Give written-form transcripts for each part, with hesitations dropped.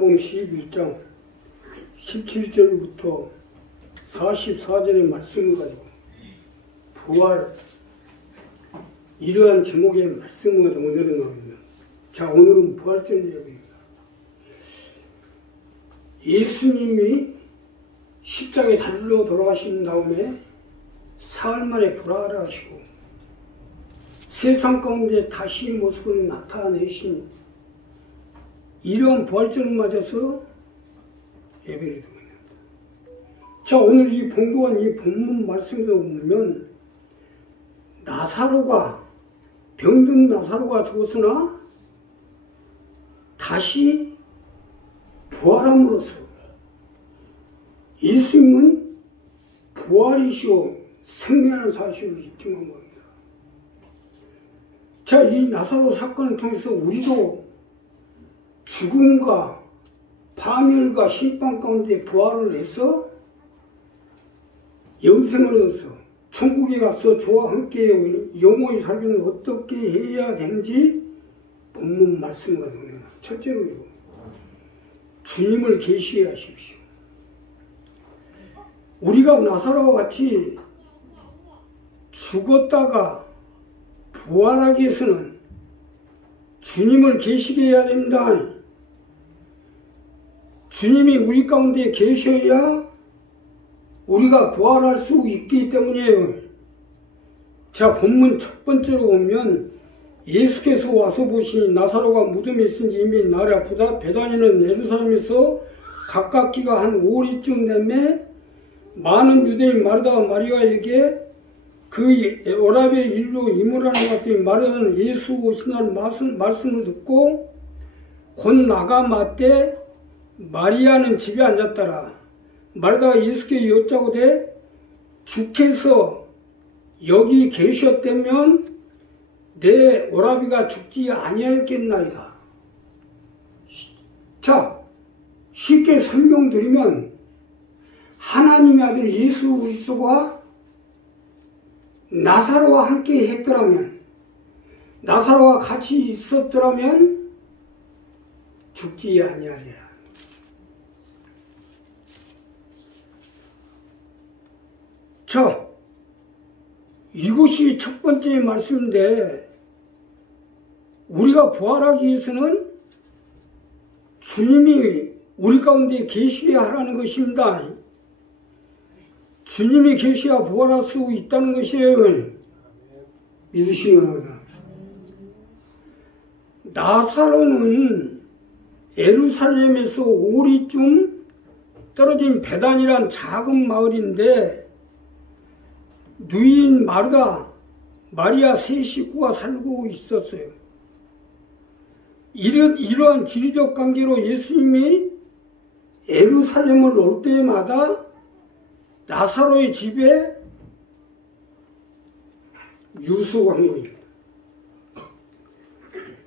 요한복음 11장 17절부터 44절의 말씀을 가지고 부활 이러한 제목의 말씀을 오늘은 나옵니다. 자, 오늘은 부활절 예배입니다. 예수님이 십자가에 달려 돌아가신 다음에 사흘 만에 부활하시고 세상 가운데 다시 모습을 나타내신 이러한 부활절을 맞아서 예배를 드립니다. 자, 오늘 이 봉독한 이 본문 말씀을 보면 나사로가 병든 나사로가 죽었으나 다시 부활함으로써 예수님은 부활이시오 생명하는 사실을 입증한 겁니다. 자, 이 나사로 사건을 통해서 우리도 죽음과 파멸과 심판 가운데 부활을 해서 영생을 얻어서 천국에 가서 저와 함께 영원히 살기는 어떻게 해야 되는지 본문 말씀을 가지고 첫째로요, 주님을 계시게 하십시오. 우리가 나사로와 같이 죽었다가 부활하기 위해서는 주님을 계시게 해야 됩니다. 주님이 우리 가운데 계셔야 우리가 부활할 수 있기 때문이에요. 자, 본문 첫 번째로 보면 예수께서 와서 보시니 나사로가 무덤에 있은지 이미 날이 아프다. 베다니는 예루살렘에서 가깝기가 한 5리쯤 되매 많은 유대인 마르다와 마리아에게 그 오라비의 일로 이물하는 것 같더니 마르다는 예수 오시는 말씀을 듣고 곧 나가 맞되 마리아는 집에 앉았더라. 마르다가 예수께 여짜오되 주께서 여기 계셨다면 내 오라비가 죽지 아니하였겠나이다. 자, 쉽게 설명드리면 하나님의 아들 예수 그리스도가 나사로와 함께 했더라면, 나사로와 같이 있었더라면 죽지 아니하리라. 자, 이것이 첫 번째 말씀인데 우리가 부활하기 위해서는 주님이 우리 가운데 계시게 하라는 것입니다. 주님이 계셔야 부활할 수 있다는 것이에요. 믿으시기 바랍니다. 나사로는 예루살렘에서 5리쯤 떨어진 베단이란 작은 마을인데 누이인 마르다, 마리아 세 식구가 살고 있었어요. 이러한 지리적 관계로 예수님이 예루살렘을 올 때마다 나사로의 집에 유숙한 거예요.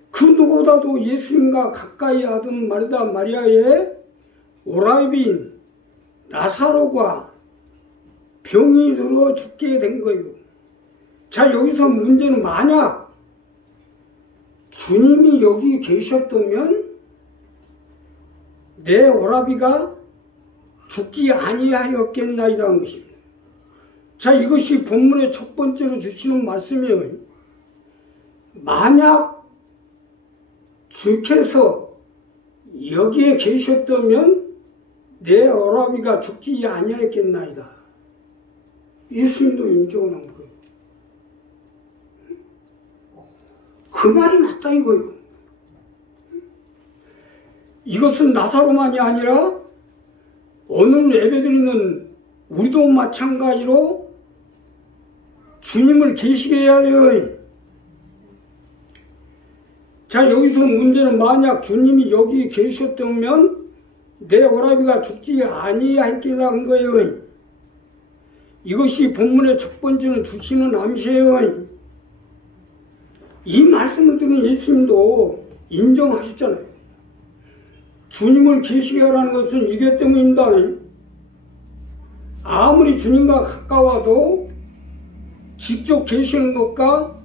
그 누구보다도 예수님과 가까이 하던 마르다 마리아의 오라비인 나사로가 병이 들어 죽게 된 거예요. 자, 여기서 문제는 만약 주님이 여기 계셨다면 내 오라비가 죽지 아니하였겠나이다 하는 것입니다. 자, 이것이 본문의 첫 번째로 주시는 말씀이에요. 만약 주께서 여기에 계셨다면 내 오라비가 죽지 아니하였겠나이다. 예수님도 인정을 한 거예요. 그 말이 맞다 이거예요. 이것은 나사로만이 아니라 오늘 예배드리는 우리도 마찬가지로 주님을 계시게 해야 돼요. 자, 여기서 문제는 만약 주님이 여기 계셨다면 내 오라비가 죽지 아니하겠다 한 거예요. 이것이 본문의 첫 번째는 주시는 암시예요. 이 말씀을 들은 예수님도 인정하셨잖아요. 주님을 계시게 하라는 것은 이게 때문입니다. 아무리 주님과 가까워도 직접 계시는 것과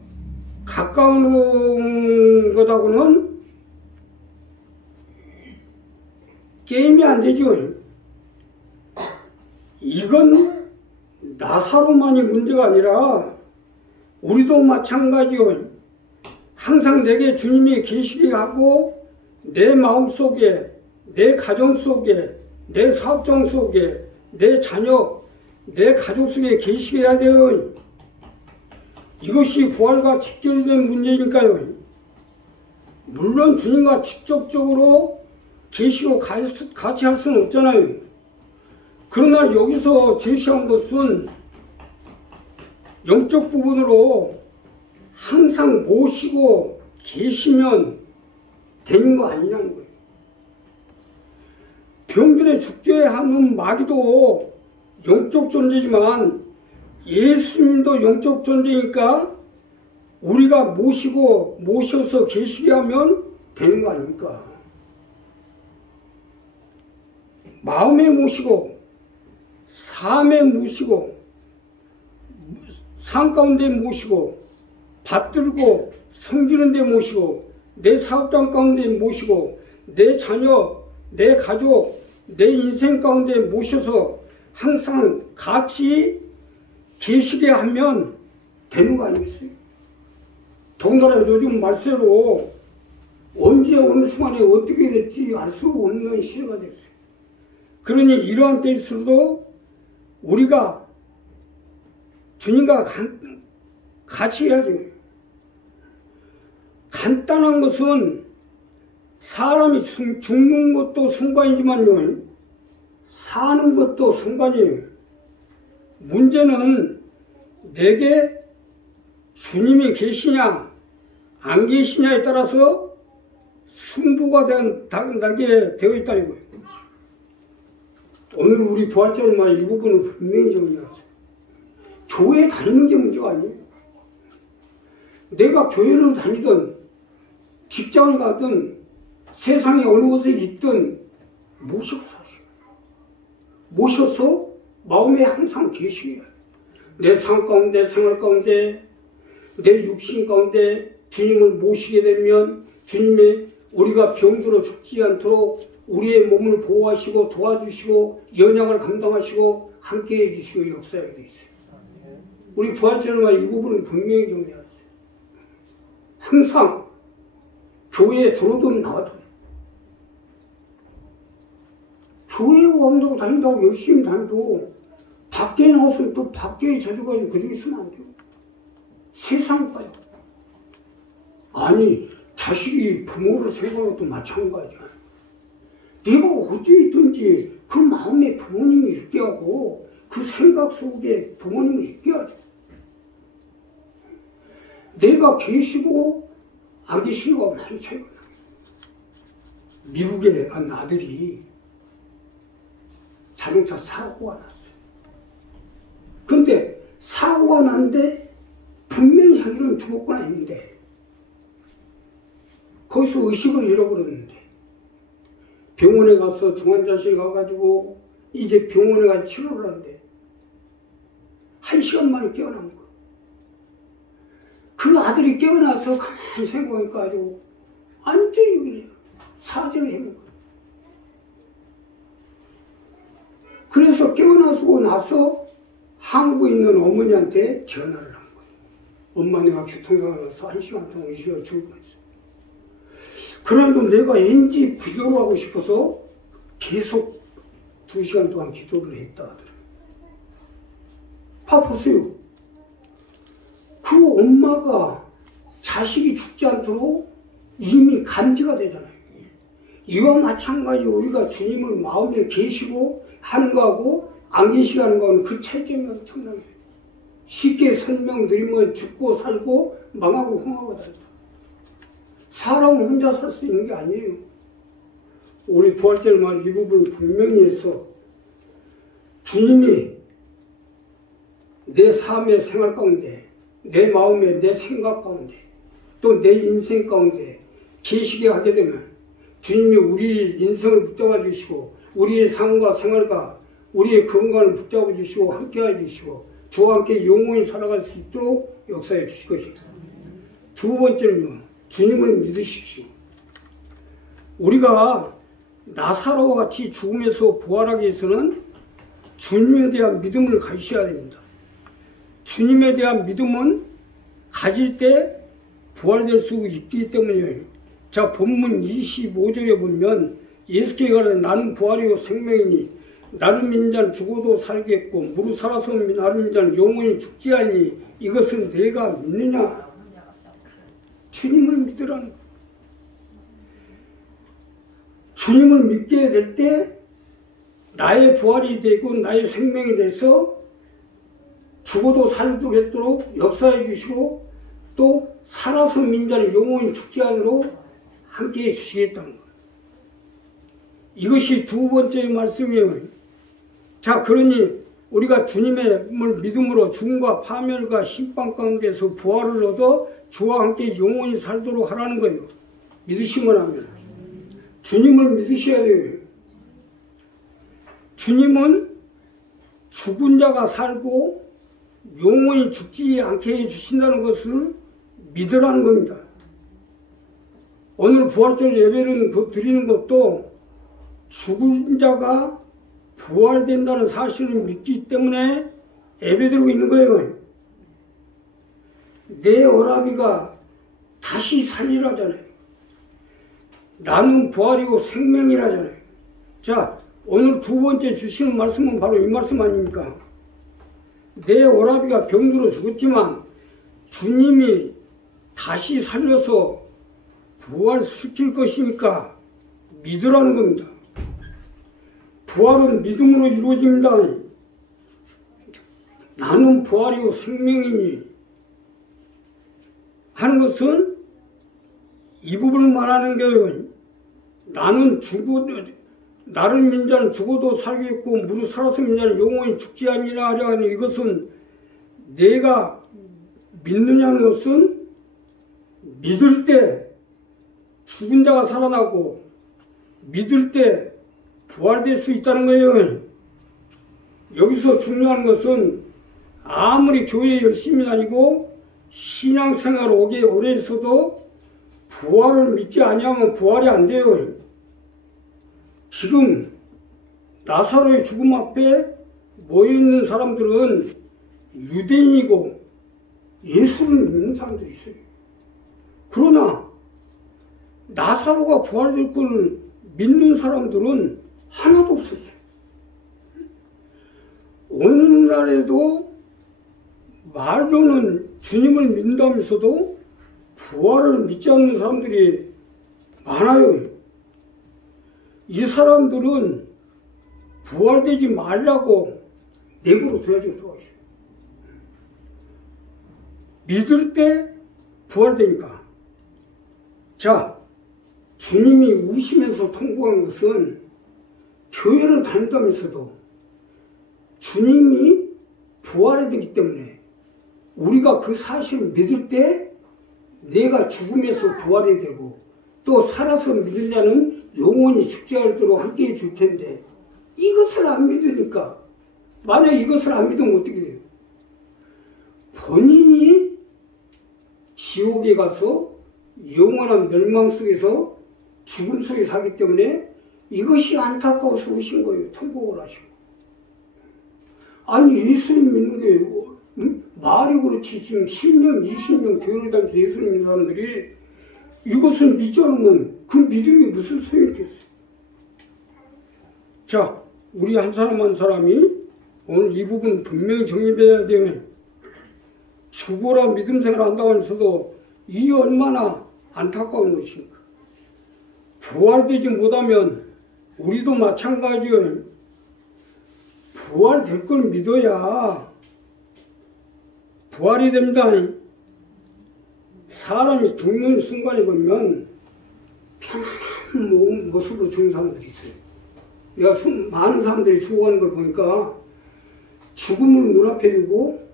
가까운 것하고는 게임이 안 되죠. 이건 나사로만이 문제가 아니라 우리도 마찬가지요. 항상 내게 주님이 계시게 하고 내 마음속에, 내 가정 속에, 내 사업장 속에, 내 자녀, 내 가족 속에 계시게 해야 돼요. 이것이 부활과 직결된 문제니까요. 물론 주님과 직접적으로 계시고 같이 할 수는 없잖아요. 그러나 여기서 제시한 것은 영적 부분으로 항상 모시고 계시면 되는 거 아니냐는 거예요. 병들에 죽게 하는 마귀도 영적 존재지만 예수님도 영적 존재니까 우리가 모셔서 계시게 하면 되는 거 아닙니까? 마음에 모시고 삶에 모시고 산 가운데 모시고 받들고 섬기는 데 모시고 내 사업장 가운데 모시고 내 자녀, 내 가족, 내 인생 가운데 모셔서 항상 같이 계시게 하면 되는 거 아니겠어요? 더군다나 요즘 말세로 언제 어느 순간에 어떻게 될지 알 수 없는 시대가 됐어요. 그러니 이러한 때일수록 우리가 주님과 같이 해야죠. 간단한 것은 사람이 죽는 것도 순간이지만요, 사는 것도 순간이에요. 문제는 내게 주님이 계시냐 안 계시냐에 따라서 승부가 나게 되어 있다는 거예요. 오늘 우리 부활절만 이 부분을 분명히 정리했어요. 교회 다니는 게 문제가 아니에요. 내가 교회를 다니든 직장을 가든 세상에 어느 곳에 있든 모셔서 사시오. 모셔서 마음에 항상 계시게. 내 삶 가운데, 생활 가운데, 내 육신 가운데 주님을 모시게 되면 주님의 우리가 병들어 죽지 않도록 우리의 몸을 보호하시고 도와주시고 연약을 감당하시고 함께해 주시고 역사하게 되어 있어요. 우리 부활절과 이 부분은 분명히 정리하세요. 항상 교회에 들어오든 나와도 교회에 온다고 다닌다고 열심히 다니도 밖에 나와서 또 밖에 젖어가지고 그대로 있으면 안 돼요. 세상까지. 아니 자식이 부모를 생각하는 것도 마찬가지야. 내가 어디에 있든지 그 마음에 부모님이 있게 하고 그 생각 속에 부모님이 있게 하죠. 내가 계시고 안 계시는 거 많이 차이가 나요. 미국에 간 아들이 자동차 사고가 났어요. 근데 사고가 났는데 분명히 자기는 죽었거나 했는데 거기서 의식을 잃어버렸는데 병원에 가서 중환자실 가가지고 이제 병원에 가서 치료를 하는데 1시간 만에 깨어난 거예요. 그 아들이 깨어나서 가만히 생각하니까 아주 완전히 그래요. 사죄를 해먹은 거예요. 그래서 깨어나고 나서 한국에 있는 어머니한테 전화를 한 거예요. 엄마 내가 교통사고 나서 1시간 동안 의식을 죽을 뻔했어요. 그래도 내가 왠지 기도를 하고 싶어서 계속 2시간 동안 기도를 했다 하더라고요. 봐보세요. 그 엄마가 자식이 죽지 않도록 이미 감지가 되잖아요. 이와 마찬가지 우리가 주님을 마음에 계시고 하는 거하고 안 계시게 하는 거는 그 차이점이 엄청나요. 쉽게 설명드리면 죽고 살고 망하고 흥하고 다르다. 사람은 혼자 살 수 있는 게 아니에요. 우리 부활절만 이 부분을 분명히 해서 주님이 내 삶의 생활 가운데 내 마음에 내 생각 가운데 또 내 인생 가운데 계시게 하게 되면 주님이 우리 인생을 붙잡아 주시고 우리의 삶과 생활과 우리의 건강을 붙잡아 주시고 함께해 주시고 주와 함께 영원히 살아갈 수 있도록 역사해 주실 것입니다. 두 번째는요. 주님을 믿으십시오. 우리가 나사로와 같이 죽음에서 부활하기 위해서는 주님에 대한 믿음을 가지셔야 됩니다. 주님에 대한 믿음은 가질 때 부활될 수 있기 때문이에요. 자, 본문 25절에 보면 예수께서 가라사대 나는 부활이요 생명이니 나를 믿는 자는 죽어도 살겠고 무릇 살아서 나를 믿는 자는 영원히 죽지 아니니 이것은 내가 믿느냐. 주님을 믿으라는 거예요. 주님을 믿게 될 때 나의 부활이 되고 나의 생명이 돼서 죽어도 살도록 역사해 주시고 또 살아서 믿는 자는 영원히 죽지 않도록 함께해 주시겠다는 거예요. 이것이 두 번째 말씀이에요. 자, 그러니 우리가 주님의 믿음으로 죽음과 파멸과 심판 가운데서 부활을 얻어 주와 함께 영원히 살도록 하라는 거예요. 믿으시면 하면. 주님을 믿으셔야 돼요. 주님은 죽은 자가 살고 영원히 죽지 않게 해주신다는 것을 믿으라는 겁니다. 오늘 부활절 예배를 드리는 것도 죽은 자가 부활된다는 사실을 믿기 때문에 예배드리고 있는 거예요. 내 오라비가 다시 살리라잖아요. 나는 부활이고 생명이라잖아요. 자, 오늘 두 번째 주시는 말씀은 바로 이 말씀 아닙니까? 내 오라비가 병들어 죽었지만 주님이 다시 살려서 부활시킬 것이니까 믿으라는 겁니다. 부활은 믿음으로 이루어집니다. 나는 부활이고 생명이니 하는 것은 이 부분을 말하는 거예요. 나를 믿는 자는 죽어도 살겠고 무릇 살아서 믿는 자는 영원히 죽지 아니라 하려 하니 이것은 내가 믿느냐는 것은 믿을 때 죽은 자가 살아나고 믿을 때 부활될 수 있다는 거예요. 여기서 중요한 것은 아무리 교회에 열심히 다니고 신앙생활 오래 있어도 부활을 믿지 아니하면 부활이 안 돼요. 지금 나사로의 죽음 앞에 모여있는 사람들은 유대인이고 예수를 믿는 사람들이 있어요. 그러나 나사로가 부활될 걸 믿는 사람들은 하나도 없었어요. 오늘날에도 말로는 주님을 믿는다면서도 부활을 믿지 않는 사람들이 많아요. 이 사람들은 부활되지 말라고 내버려 둬야지 어떡하겠어요. 믿을 때 부활되니까. 자, 주님이 우시면서 통곡한 것은 교회를 다닌다면서도 주님이 부활해야 되기 때문에 우리가 그 사실을 믿을 때 내가 죽음에서 부활이 되고 또 살아서 믿는 자는 영원히 죽지 않도록 함께해 줄 텐데 이것을 안 믿으니까 만약 이것을 안 믿으면 어떻게 돼요? 본인이 지옥에 가서 영원한 멸망 속에서 죽음 속에 살기 때문에 이것이 안타까워서 오신 거예요. 통곡을 하시고. 아니 예수님 믿는 게 말이 그렇지 지금 10년 20년 교회를 다니면서 예수님 믿는 사람들이 이것을 믿지 않으면 그 믿음이 무슨 소용이 있겠어요. 자, 우리 한 사람 한 사람이 오늘 이 부분 분명히 정립해야 돼요. 죽어라 믿음 생활 한다고 하면서도 이 얼마나 안타까운 것입니까? 부활되지 못하면 우리도 마찬가지예요. 부활될 걸 믿어야 부활이 됩니다. 사람이 죽는 순간에 보면 편안한 모습으로 죽는 사람들이 있어요. 내가 많은 사람들이 죽어가는 걸 보니까 죽음을 눈앞에 두고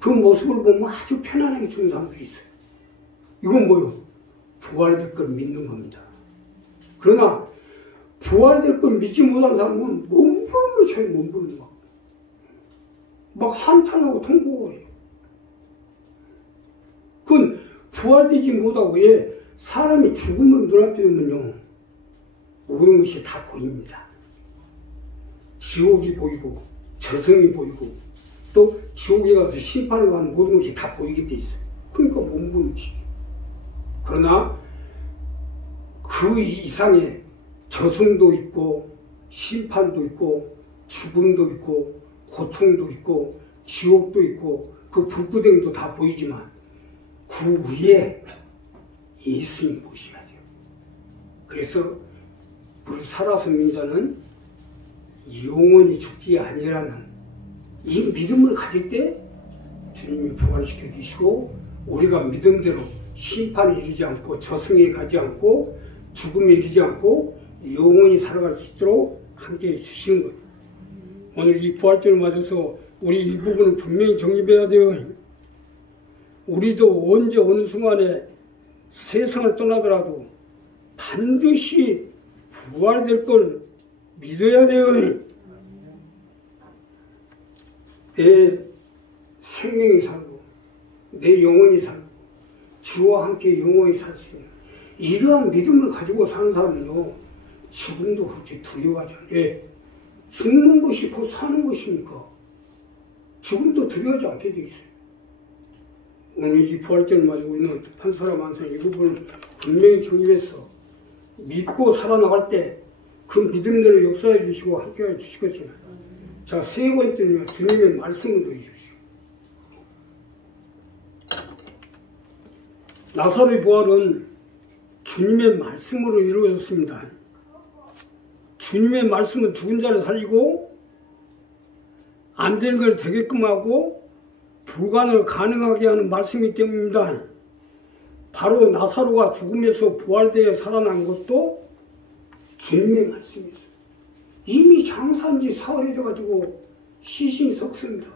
그 모습을 보면 아주 편안하게 죽는 사람들이 있어요. 이건 뭐요? 부활될 걸 믿는 겁니다. 그러나 부활될 걸 믿지 못하는 사람은 몸부림을 쳐요. 몸부림 막 한탄하고 통곡을 해요. 그건 부활되지 못하고 왜 사람이 죽음을 눈앞에 두면요 모든 것이 다 보입니다. 지옥이 보이고 저승이 보이고 또 지옥에 가서 심판을 하는 모든 것이 다 보이게 돼 있어요. 그러니까 못 보는 것이죠. 그러나 그 이상의 저승도 있고 심판도 있고 죽음도 있고 고통도 있고 지옥도 있고 그 불구덩이도 다 보이지만 그 위에 예수님 보셔야 돼요. 그래서 우리 살아서 민자는 영원히 죽지 아니라는 이 믿음을 가질 때 주님이 부활시켜 주시고 우리가 믿음대로 심판에 이르지 않고 저승에 가지 않고 죽음에 이르지 않고 영원히 살아갈 수 있도록 함께해 주시는 거예요. 오늘 이 부활절을 맞아서 우리 이 부분을 분명히 정립해야 돼요. 우리도 언제 어느 순간에 세상을 떠나더라도 반드시 부활될 걸 믿어야 돼요. 내 생명이 살고 내 영혼이 살고 주와 함께 영원히 살 수 있는 이러한 믿음을 가지고 사는 사람은요 죽음도 그렇게 두려워하지 않아요. 왜? 죽는 것이 곧 사는 것이니까 죽음도 두려워하지 않게 돼 있어요. 오늘 이 부활절을 맞이고 있는 판소라 만성 이 부분을 분명히 정립해서 믿고 살아나갈 때 그 믿음대로 역사해 주시고 함께해 주실 것이나. 자, 세 번째는요, 주님의 말씀을 넣어주십시오. 나사로의 부활은 주님의 말씀으로 이루어졌습니다. 주님의 말씀은 죽은 자를 살리고 안 되는 걸 되게끔 하고 불가능을 가능하게 하는 말씀이기 때문입니다. 바로 나사로가 죽음에서 부활되어 살아난 것도 주님의 말씀이었어요. 이미 장사한 지 사흘이 돼가지고 시신이 썩습니다.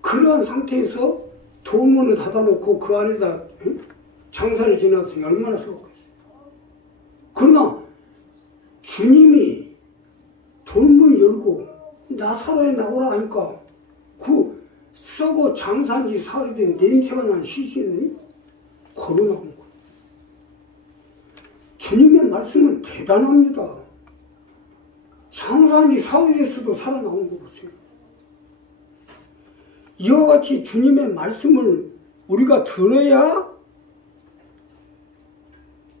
그러한 상태에서 도문을 닫아놓고 그 안에다 장사를 지났으니 얼마나 썩었겠어요. 그러나 주님이 돌문을 열고 나사로에 나오라 하니까 그 썩어 장사한 지 사흘이 된 냄새가 난 시신이 걸어 나온 거예요. 주님의 말씀은 대단합니다. 장사한 지 사흘이 됐어도 살아나온 거 보세요. 이와 같이 주님의 말씀을 우리가 들어야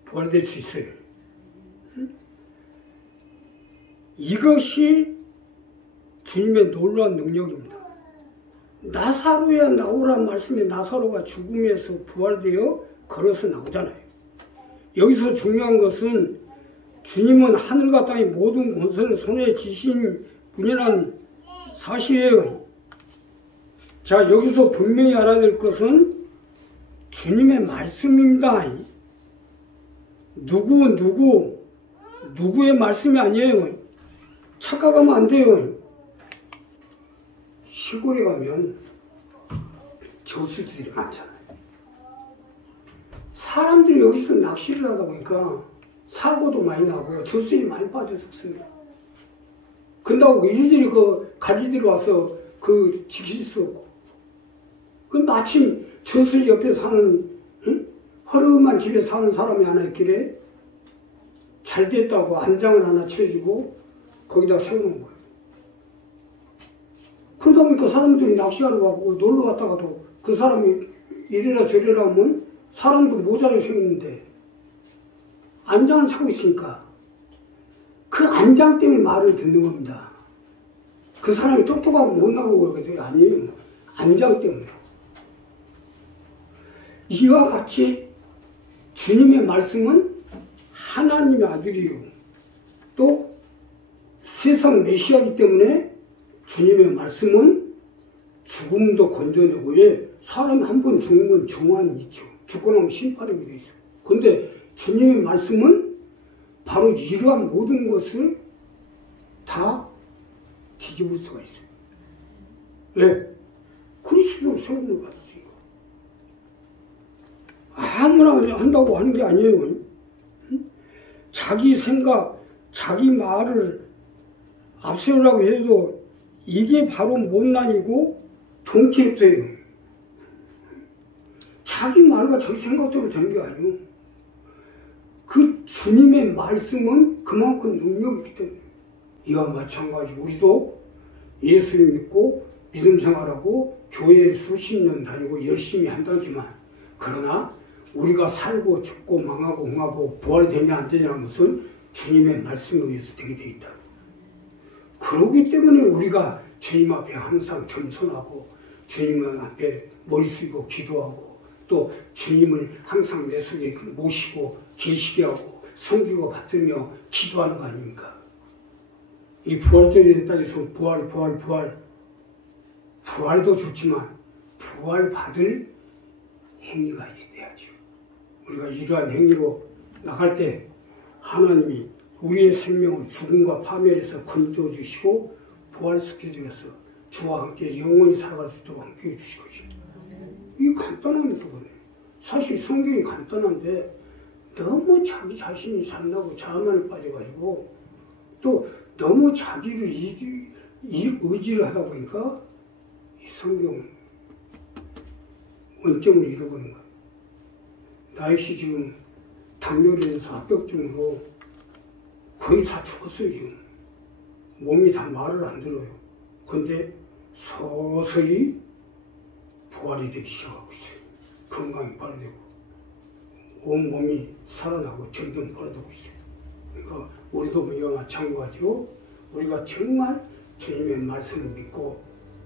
부활될 수 있어요. 이것이 주님의 놀라운 능력입니다. 나사로야 나오란 말씀에 나사로가 죽음에서 부활되어 걸어서 나오잖아요. 여기서 중요한 것은 주님은 하늘과 땅의 모든 권세를 손에 쥐신 분이라는 사실이에요. 자, 여기서 분명히 알아야 될 것은 주님의 말씀입니다. 누구의 말씀이 아니에요. 착각하면 안 돼요. 시골에 가면 저수지들이 많잖아요. 사람들이 여기서 낚시를 하다 보니까 사고도 많이 나고 저수지 많이 빠져 죽습니다. 근다고 이리저리 그 가지들이 와서 그 지킬 수 없고. 그 마침 저수지 옆에 사는 허름한 집에 사는 사람이 하나 있길래 잘 됐다고 안장을 하나 쳐주고 거기다 세우는 거예요. 그러다 보니까 사람들이 낚시하러 가고 놀러 갔다가도 그 사람이 이래라 저래라 하면 사람도 모자를 생겼는데 안장을 차고 있으니까 그 안장 때문에 말을 듣는 겁니다. 그 사람이 똑똑하고 못나고 그러거든요. 아니에요. 안장 때문에. 이와 같이 주님의 말씀은 하나님의 아들이요. 또 세상 메시아이기 때문에 주님의 말씀은 죽음도 건져내고, 예, 사람이 한 번 죽으면 정환이 있죠. 죽고 나면 심판이 돼 있어요. 그런데 주님의 말씀은 바로 이러한 모든 것을 다 뒤집을 수가 있어요. 왜? 그리스도로 세움을 받았으니까. 아무나 한다고 하는 게 아니에요. 자기 생각, 자기 말을 앞세우려고 해도 이게 바로 못난이고 돈키호테예요. 자기 말과 자기 생각대로 되는 게 아니에요. 그 주님의 말씀은 그만큼 능력이기 때문에 이와 마찬가지 우리도 예수를 믿고 믿음 생활하고 교회를 수십 년 다니고 열심히 한다지만 그러나 우리가 살고 죽고 망하고 흥하고 부활되냐 안 되냐는 것은 주님의 말씀에 의해서 되게 돼 있다. 그러기 때문에 우리가 주님 앞에 항상 겸손하고 주님 앞에 머리 숙이고 기도하고 또 주님을 항상 내 속에 모시고 계시게 하고 섬기고 받으며 기도하는 거 아닙니까? 이 부활절에 따라서 부활도 좋지만 부활 받을 행위가 있어야죠. 우리가 이러한 행위로 나갈 때 하나님이 우리의 생명을 죽음과 파멸에서 건져주시고 부활시켜 주셔서 주와 함께 영원히 살아갈 수 있도록 함께 해주실 것입니다. 이 간단한 거거든요. 사실 성경이 간단한데 너무 자기 자신이 잘나고 자만에 빠져가지고 또 너무 자기를 의지를 하다 보니까 이 성경은 원점을 잃어버린 거예요. 나이씨 지금 당뇨에서 합병증으로 거의 다 죽었어요. 지금 몸이 다 말을 안 들어요. 근데 서서히 부활이 되기 시작하고 있어요. 건강이 발휘되고 온몸이 살아나고 점점 발휘되고 있어요. 그러니까 우리도 이와 마찬가지로 우리가 정말 주님의 말씀을 믿고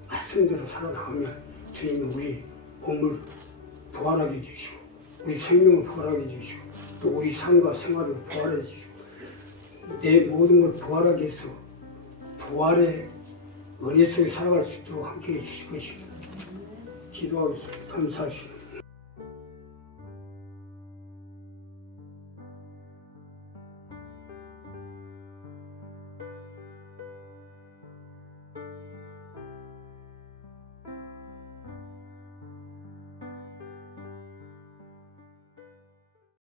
말씀대로 살아나가면 주님이 우리 몸을 부활하게 해주시고 우리 생명을 부활하게 해주시고 또 우리 삶과 생활을 부활해 주시고 내 모든 걸 부활하게 해서 부활의 은혜 속에 살아갈 수 있도록 함께 해주실 것입니다. 기도하겠습니다. 감사하시옵소서.